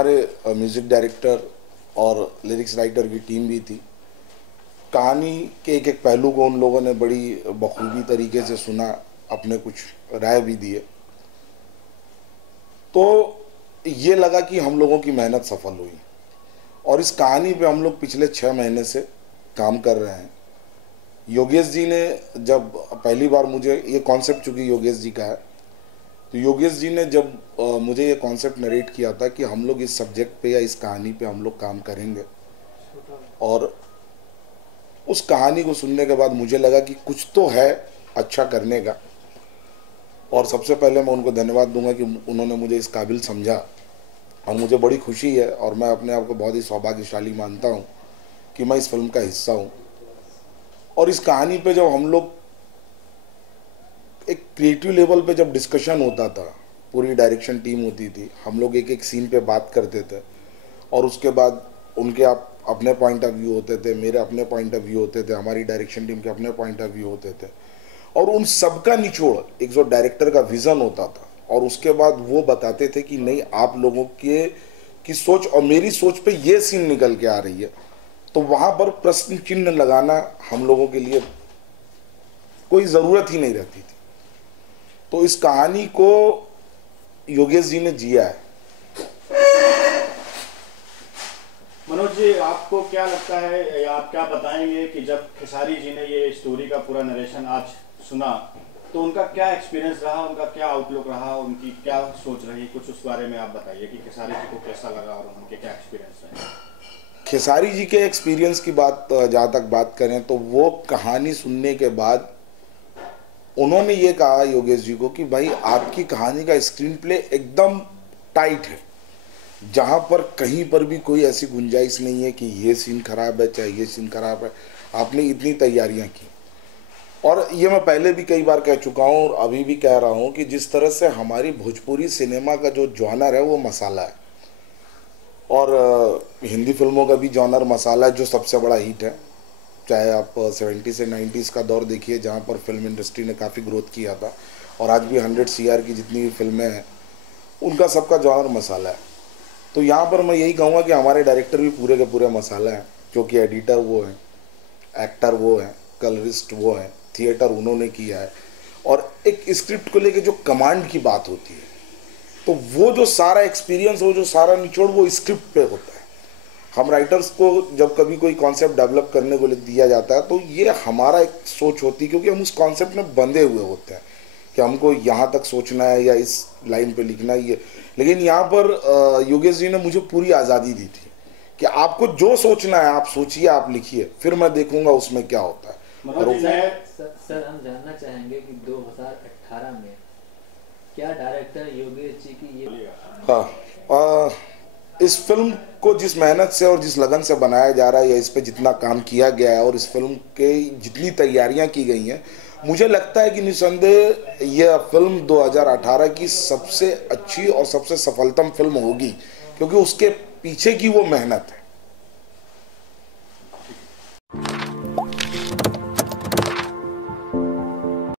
हमारे music director और lyrics writer की टीम भी थी। कहानी के एक एक पहलू को उन लोगों ने बड़ी बखूबी तरीके से सुना, अपने कुछ राय भी दिए। तो ये लगा कि हम लोगों की मेहनत सफल हुई और इस कहानी पे हम लोग पिछले 6 महीने से काम कर रहे हैं। योगेश जी ने जब पहली बार मुझे ये कॉन्सेप्ट, चूँकि योगेश जी का है, तो योगेश जी ने जब मुझे ये कॉन्सेप्ट नरेट किया था कि हम लोग इस सब्जेक्ट पे या इस कहानी पे हम लोग काम करेंगे, और उस कहानी को सुनने के बाद मुझे लगा कि कुछ तो है अच्छा करने का। और सबसे पहले मैं उनको धन्यवाद दूंगा कि उन्होंने मुझे इस काबिल समझा, और मुझे बड़ी खुशी है और मैं अपने आप को बहुत ही सौभाग्यशाली मानता हूँ कि मैं इस फिल्म का हिस्सा हूँ। और इस कहानी पे जब हम लोग एक क्रिएटिव लेवल पे जब डिस्कशन होता था, पूरी डायरेक्शन टीम होती थी, हम लोग एक एक सीन पे बात करते थे और उसके बाद उनके अपने पॉइंट ऑफ व्यू होते थे, मेरे अपने पॉइंट ऑफ व्यू होते थे, हमारी डायरेक्शन टीम के अपने पॉइंट ऑफ व्यू होते थे, और उन सबका निचोड़ एक जो डायरेक्टर का विज़न होता था, और उसके बाद वो बताते थे कि नहीं, आप लोगों की सोच और मेरी सोच पे ये सीन निकल के आ रही है। तो वहाँ पर प्रश्न चिन्ह लगाना हम लोगों के लिए कोई ज़रूरत ही नहीं रहती थी। तो इस कहानी को योगेश जी ने जिया है। मनोज जी, आपको क्या लगता है या आप क्या बताएंगे कि जब खेसारी जी ने ये स्टोरी का पूरा नरेशन आज सुना तो उनका क्या एक्सपीरियंस रहा, उनका क्या आउटलुक रहा, उनकी क्या सोच रही, कुछ उस बारे में आप बताइए कि खेसारी जी को कैसा लगा और उनके क्या एक्सपीरियंस रहे। खेसारी जी के एक्सपीरियंस की बात जहाँ तक बात करें तो वो कहानी सुनने के बाद उन्होंने ये कहा योगेश जी को कि भाई आपकी कहानी का स्क्रीन प्ले एकदम टाइट है, जहाँ पर कहीं पर भी कोई ऐसी गुंजाइश नहीं है कि ये सीन खराब है चाहे ये सीन खराब है। आपने इतनी तैयारियां की, और ये मैं पहले भी कई बार कह चुका हूँ और अभी भी कह रहा हूँ कि जिस तरह से हमारी भोजपुरी सिनेमा का जो जॉनर है वो मसाला है, और हिंदी फिल्मों का भी जॉनर मसाला है जो सबसे बड़ा हिट है। चाहे आप 70 से 90s का दौर देखिए जहाँ पर फिल्म इंडस्ट्री ने काफ़ी ग्रोथ किया था, और आज भी 100 CR की जितनी भी फिल्में हैं उनका सबका जॉनर मसाला है। तो यहाँ पर मैं यही कहूँगा कि हमारे डायरेक्टर भी पूरे के पूरे मसाला हैं, क्योंकि एडिटर वो हैं, एक्टर वो हैं, कलरिस्ट वो हैं, थिएटर उन्होंने किया है, और एक स्क्रिप्ट को लेके जो कमांड की बात होती है, तो वो जो सारा एक्सपीरियंस, वो जो सारा निचोड़ वो स्क्रिप्ट पे होता है। हम राइटर्स को जब कभी कोई कॉन्सेप्ट डेवलप करने को दिया जाता है तो ये हमारा एक सोच होती है, क्योंकि हम उस कॉन्सेप्ट में बंधे हुए होते हैं कि हमको यहाँ तक सोचना है या इस लाइन पे लिखना है ये। लेकिन यहाँ पर योगेश जी ने मुझे पूरी आज़ादी दी थी कि आपको जो सोचना है आप सोचिए, आप लिखिए, फिर मैं देखूंगा उसमें क्या होता है। और सर हम जानना चाहेंगे कि 2018 में क्या डायरेक्टर योगेश जी की ये इस फिल्म को जिस मेहनत से और जिस लगन से बनाया जा रहा है या इस पे जितना काम किया गया है और इस फिल्म के जितनी तैयारियां की गई हैं, मुझे लगता है कि निस्संदेह यह फिल्म 2018 की सबसे अच्छी और सबसे सफलतम फिल्म होगी, क्योंकि उसके पीछे की वो मेहनत है।